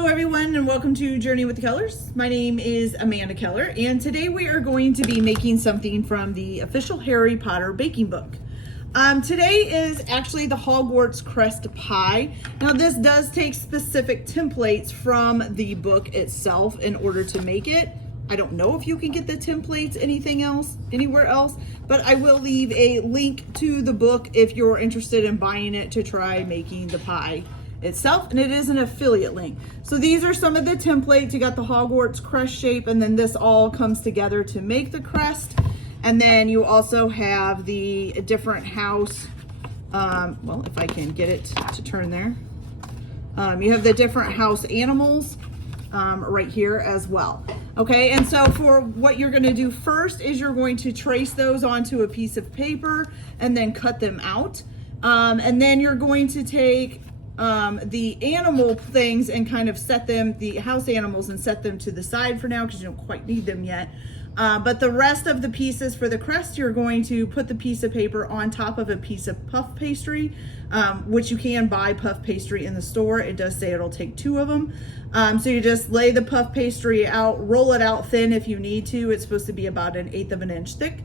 Hello everyone and welcome to Journey with the Colors. My name is Amanda Keller and today we are going to be making something from the official Harry Potter baking book. Today is actually the Hogwarts Crest Pie. Now this does take specific templates from the book itself in order to make it. I don't know if you can get the templates anywhere else, but I will leave a link to the book if you're interested in buying it to try making the pie itself, and it is an affiliate link. So these are some of the templates. You got the Hogwarts crest shape, and then this all comes together to make the crest. And then you also have the different house, well, if I can get it to turn there. You have the different house animals right here as well. Okay, and so for what you're gonna do first is you're going to trace those onto a piece of paper and then cut them out. And then you're going to take the animal things and kind of set them, the house animals, and set them to the side for now because you don't quite need them yet. But the rest of the pieces for the crest, you're going to put the piece of paper on top of a piece of puff pastry, which you can buy puff pastry in the store. It does say it'll take 2 of them. So you just lay the puff pastry out, roll it out thin if you need to. It's supposed to be about 1/8 of an inch thick.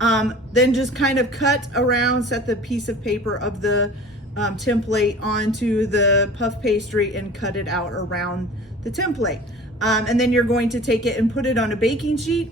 Then just kind of cut around, set the piece of paper of the template onto the puff pastry and cut it out around the template. And then you're going to take it and put it on a baking sheet.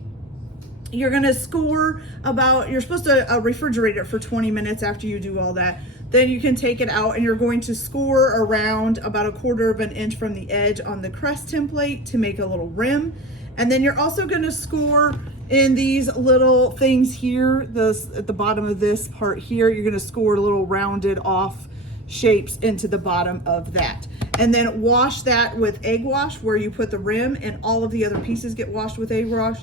You're going to score you're supposed to refrigerate it for 20 minutes after you do all that. Then you can take it out and you're going to score around about 1/4 of an inch from the edge on the crest template to make a little rim. And then you're also going to score in these little things here, at the bottom of this part here, you're going to score little rounded off shapes into the bottom of that. And then wash that with egg wash where you put the rim, and all of the other pieces get washed with egg wash.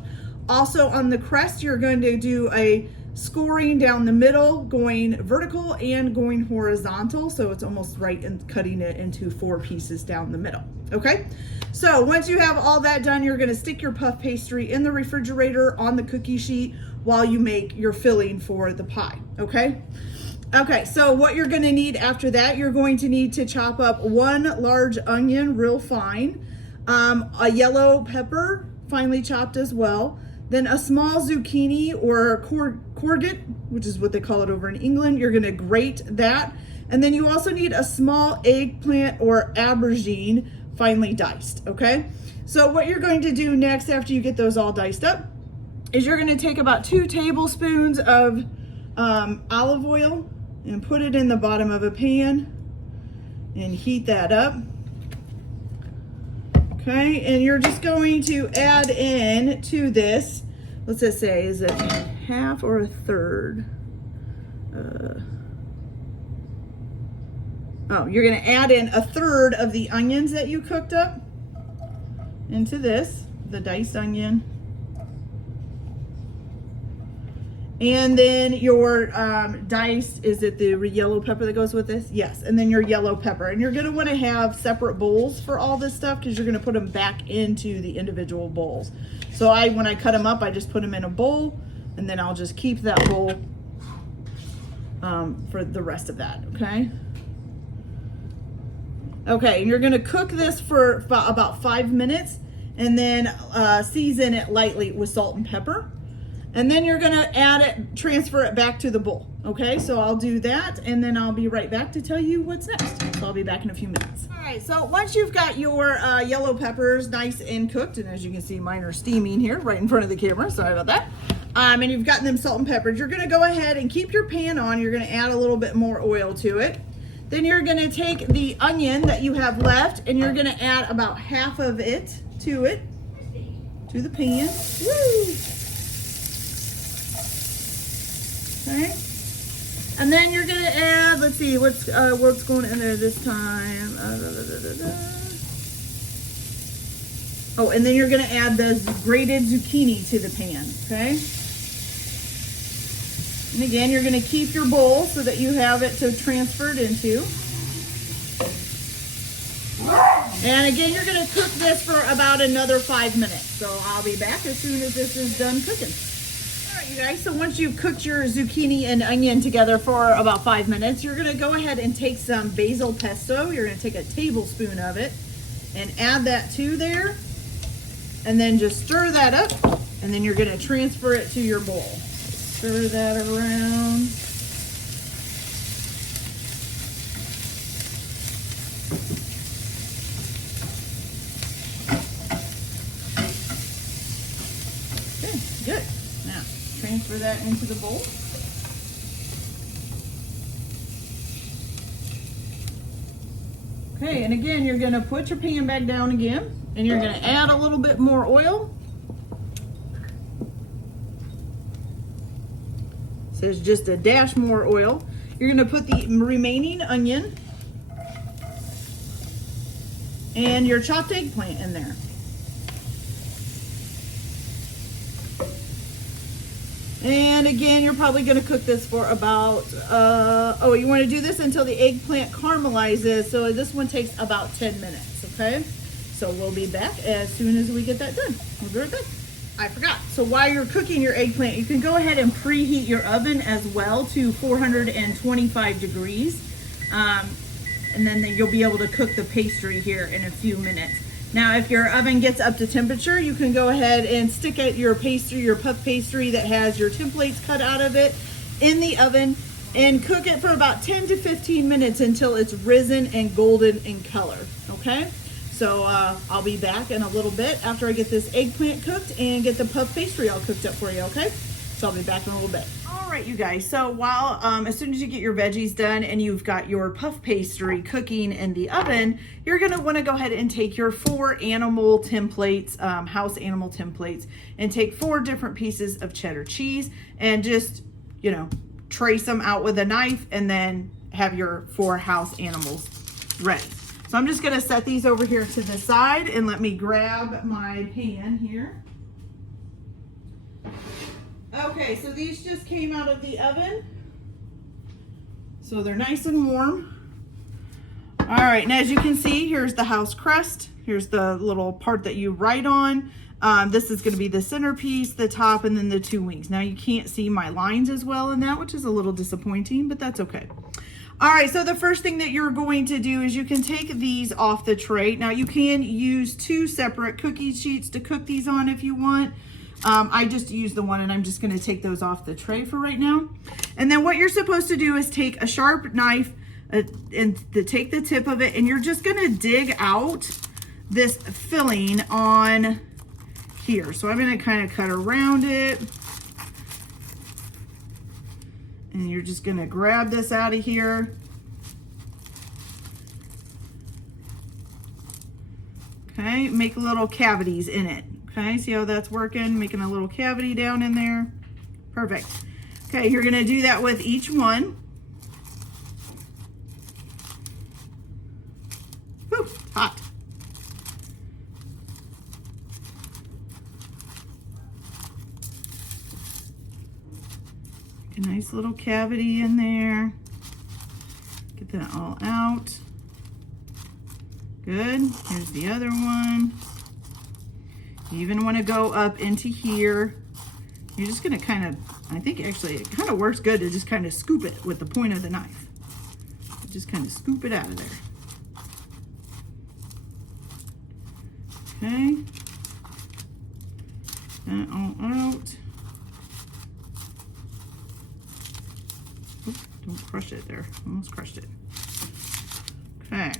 Also on the crest, you're going to do a scoring down the middle, going vertical and going horizontal. So it's almost right and cutting it into 4 pieces down the middle. Okay. So once you have all that done, you're going to stick your puff pastry in the refrigerator on the cookie sheet while you make your filling for the pie. Okay. Okay, so what you're going to need after that, you're going to need to chop up 1 large onion real fine, a yellow pepper finely chopped as well, then a small zucchini or courgette, which is what they call it over in England. You're going to grate that, and then you also need a small eggplant or aubergine finely diced. Okay, so what you're going to do next after you get those all diced up is you're going to take about 2 tablespoons of olive oil and put it in the bottom of a pan and heat that up. Okay, and you're just going to add in to this, let's just say, is it 1/2 or 1/3? You're gonna add in 1/3 of the onions that you cooked up into this, the diced onion. And then your diced, is it the yellow pepper that goes with this? Yes, and then your yellow pepper. And you're gonna wanna have separate bowls for all this stuff because you're gonna put them back into the individual bowls. So when I cut them up, I just put them in a bowl, and then I'll just keep that bowl for the rest of that, okay? Okay, and you're gonna cook this for about 5 minutes, and then season it lightly with salt and pepper. And then you're gonna transfer it back to the bowl. Okay, so I'll do that and then I'll be right back to tell you what's next. So I'll be back in a few minutes. All right, so once you've got your yellow peppers nice and cooked, and as you can see, mine are steaming here right in front of the camera, sorry about that. And you've gotten them salt and peppered, you're gonna go ahead and keep your pan on. You're gonna add a little bit more oil to it. Then you're gonna take the onion that you have left and you're gonna add about 1/2 of it to the pan. Woo! Okay, and then you're gonna add, let's see, what's going in there this time. Oh, and then you're gonna add the grated zucchini to the pan, okay? And again, you're gonna keep your bowl so that you have it to transfer it into. And again, you're gonna cook this for about another 5 minutes. So I'll be back as soon as this is done cooking. You guys, so once you've cooked your zucchini and onion together for about 5 minutes, you're gonna go ahead and take some basil pesto. You're gonna take a tablespoon of it and add that to there, and then just stir that up, and then you're going to transfer it to your bowl. Stir that around. Okay, good. Now, transfer that into the bowl. Okay, and again, you're gonna put your pan back down again, and you're gonna add a little bit more oil. So there's just a dash more oil. You're gonna put the remaining onion and your chopped eggplant in there. And again, you're probably gonna cook this for about, you wanna do this until the eggplant caramelizes. So this one takes about 10 minutes, okay? So we'll be back as soon as we get that done. We'll be right back. I forgot. So while you're cooking your eggplant, you can go ahead and preheat your oven as well to 425 degrees. And then you'll be able to cook the pastry here in a few minutes. Now, if your oven gets up to temperature, you can go ahead and stick at your pastry, your puff pastry that has your templates cut out of it in the oven and cook it for about 10 to 15 minutes until it's risen and golden in color, okay? So I'll be back in a little bit after I get this eggplant cooked and get the puff pastry all cooked up for you, okay? So I'll be back in a little bit. All right, you guys, so while, as soon as you get your veggies done and you've got your puff pastry cooking in the oven, you're gonna wanna go ahead and take your 4 animal templates, house animal templates, and take 4 different pieces of cheddar cheese and just, you know, trace them out with a knife and then have your 4 house animals ready. So I'm just gonna set these over here to the side and let me grab my pan here. Okay, so these just came out of the oven. So they're nice and warm. All right, and as you can see, here's the house crust. Here's the little part that you write on. This is gonna be the centerpiece, the top, and then the 2 wings. Now you can't see my lines as well in that, which is a little disappointing, but that's okay. All right, so the first thing that you're going to do is you can take these off the tray. Now you can use 2 separate cookie sheets to cook these on if you want. I just used the one and I'm just gonna take those off the tray for right now. And then what you're supposed to do is take a sharp knife and take the tip of it, and you're just gonna dig out this filling on here. So I'm gonna kind of cut around it. And you're just gonna grab this out of here. Okay, make little cavities in it. Okay, see how that's working? Making a little cavity down in there. Perfect. Okay, you're gonna do that with each one. Whew, hot. Make a nice little cavity in there. Get that all out. Good, here's the other one. You even want to go up into here. You're just going to kind of, I think actually it kind of works good to just kind of scoop it with the point of the knife. Just kind of scoop it out of there. Okay. That all out. Oops, don't crush it there. Almost crushed it. Okay.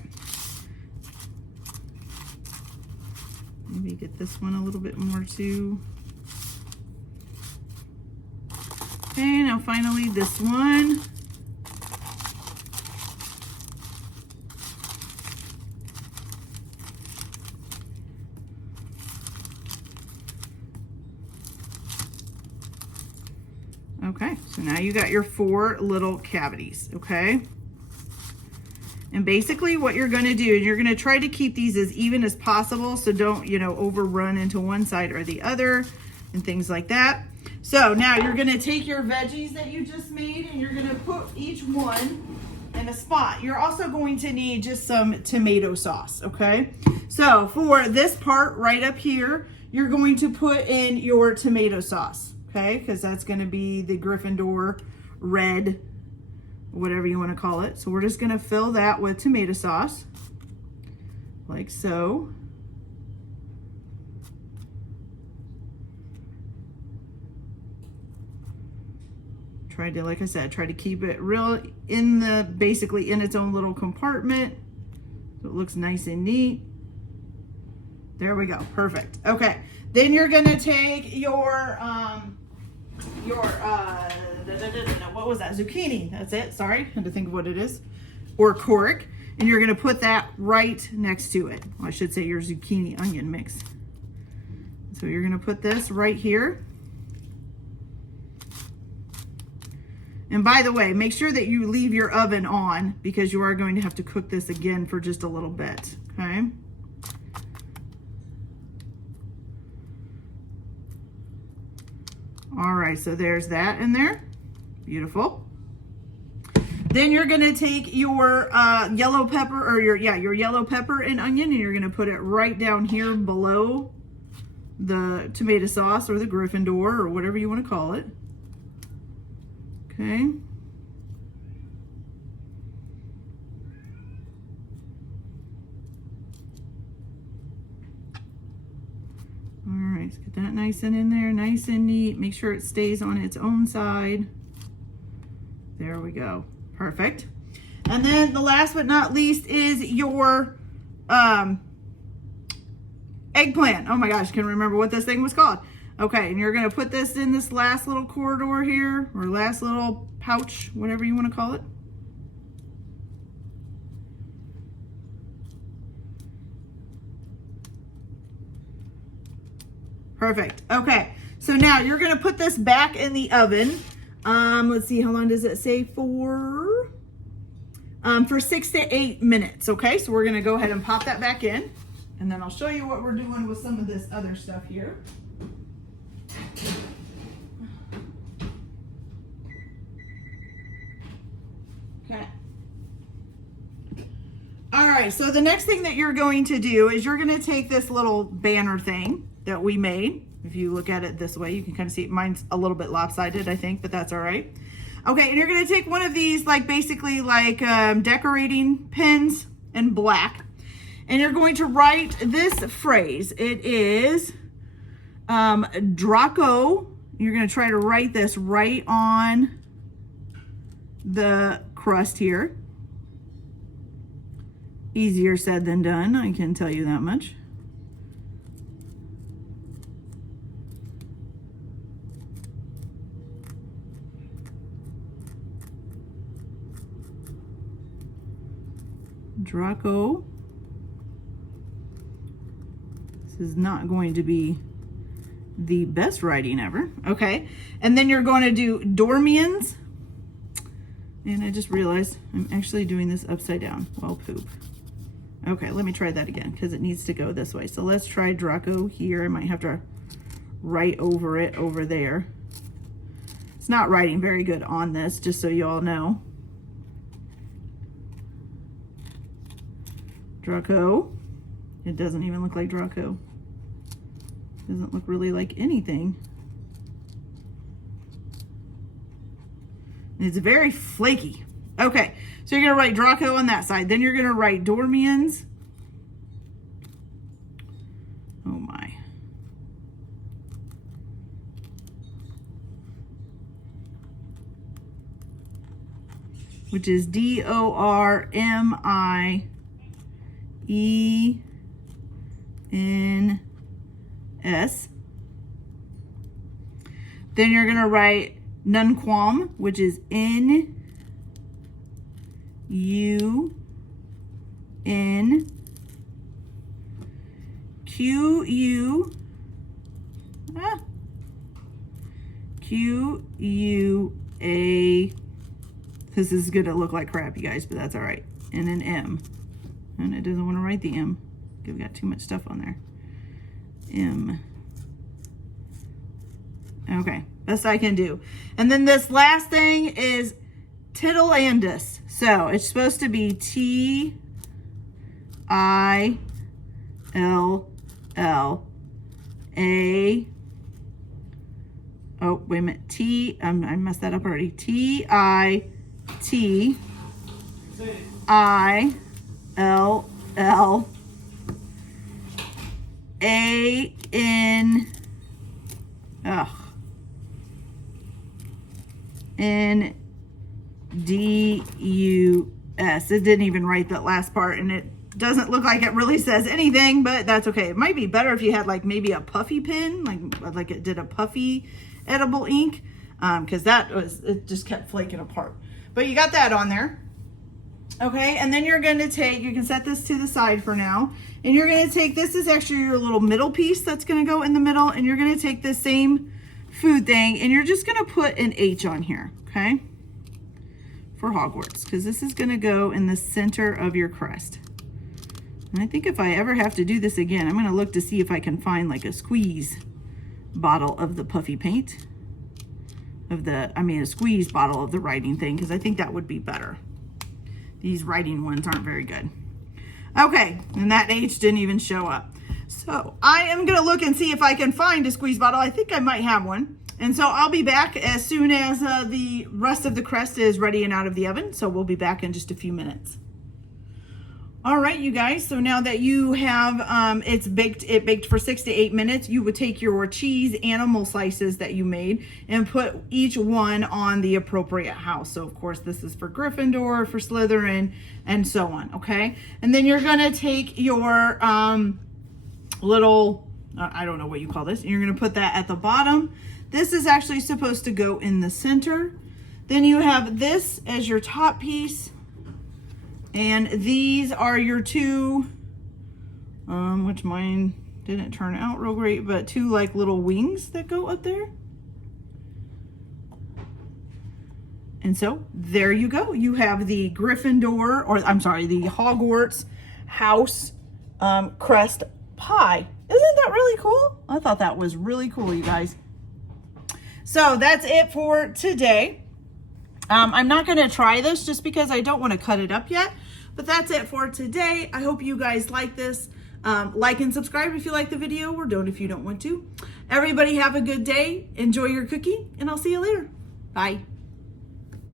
Maybe get this one a little bit more too. Okay, now finally this one. Okay, so now you got your 4 little cavities, okay? And basically what you're gonna do, you're gonna try to keep these as even as possible, so don't, you know, overrun into one side or the other and things like that. So now you're gonna take your veggies that you just made and you're gonna put each one in a spot. You're also going to need just some tomato sauce, okay? So for this part right up here, you're going to put in your tomato sauce, okay? Because that's gonna be the Gryffindor red, whatever you want to call it. So we're just going to fill that with tomato sauce. like so. Try to, like I said, try to keep it real in the, basically in its own little compartment. So it looks nice and neat. There we go, perfect. Okay, then you're gonna take your what was that, zucchini, that's it, sorry, had to think of what it is, or cork, and you're gonna put that right next to it. Well, I should say your zucchini onion mix. So you're gonna put this right here. And by the way, make sure that you leave your oven on because you are going to have to cook this again for just a little bit, okay? All right, so there's that in there. Beautiful. Then you're gonna take your yellow pepper, or your yellow pepper and onion, and you're gonna put it right down here below the tomato sauce or the Gryffindor or whatever you wanna call it. Okay. All right, let's get that nice and in there, nice and neat. Make sure it stays on its own side. There we go, perfect. And then the last but not least is your eggplant. Oh my gosh, I can't remember what this thing was called. Okay, and you're gonna put this in this last little corridor here, or last little pouch, whatever you wanna call it. Perfect, okay. So now you're gonna put this back in the oven. Let's see, how long does it say for? For 6 to 8 minutes, okay? So we're gonna go ahead and pop that back in, and then I'll show you what we're doing with some of this other stuff here. Okay. All right, so the next thing that you're going to do is you're gonna take this little banner thing that we made. If you look at it this way, you can kind of see it. Mine's a little bit lopsided, I think, but that's all right. Okay, and you're gonna take one of these, like basically like decorating pins in black, and you're going to write this phrase. It is Draco. You're gonna try to write this right on the crust here. Easier said than done, I can tell you that much. Draco. This is not going to be the best writing ever. Okay, and then you're going to do Dormians. And I just realized I'm actually doing this upside down. Well, poop. Okay, let me try that again because it needs to go this way. So let's try Draco here. I might have to write over it over there. It's not writing very good on this, just so you all know. Draco. It doesn't even look like Draco. Doesn't look really like anything. It's very flaky. Okay, so you're gonna write Draco on that side. Then you're gonna write Dormians. Oh my. Which is Dormiens. Then you're gonna write Nunquam, which is Nun. Qa. This is gonna look like crap, you guys, but that's all right. And an M. And it doesn't want to write the M. We've got too much stuff on there. M. Okay, best I can do. And then this last thing is Tittleandus. So it's supposed to be T-I-L-L-A. Oh, wait a minute. I messed that up already. T-I-T-I-L-L-A. N-D-U-S. It didn't even write that last part, and it doesn't look like it really says anything, but that's okay. It might be better if you had like maybe a puffy pen, like it did a puffy edible ink, because it just kept flaking apart. But you got that on there. Okay, and then you're going to take, you can set this to the side for now, and you're going to take, this is actually your little middle piece that's going to go in the middle, and you're going to take this same food thing, and you're just going to put an H on here, okay, for Hogwarts, because this is going to go in the center of your crest. And I think if I ever have to do this again, I'm going to look to see if I can find like a squeeze bottle of the puffy paint, a squeeze bottle of the writing thing, because I think that would be better. These writing ones aren't very good. Okay, and that H didn't even show up. So I am gonna look and see if I can find a squeeze bottle. I think I might have one. And so I'll be back as soon as the rest of the crest is ready and out of the oven. So we'll be back in just a few minutes. All right, you guys, so now that you have, it baked for 6 to 8 minutes, you would take your cheese animal slices that you made and put each one on the appropriate house. So of course, this is for Gryffindor, for Slytherin, and so on, okay? And then you're gonna take your little, I don't know what you call this, and you're gonna put that at the bottom. This is actually supposed to go in the center. Then you have this as your top piece. And these are your two, which mine didn't turn out real great, but two like little wings that go up there. And so there you go. You have the Gryffindor, or I'm sorry, the Hogwarts house crest pie. Isn't that really cool? I thought that was really cool, you guys. So that's it for today. I'm not going to try this just because I don't want to cut it up yet. But that's it for today. I hope you guys like this. Like and subscribe if you like the video, or don't if you don't want to. Everybody have a good day. Enjoy your cookie, and I'll see you later. Bye.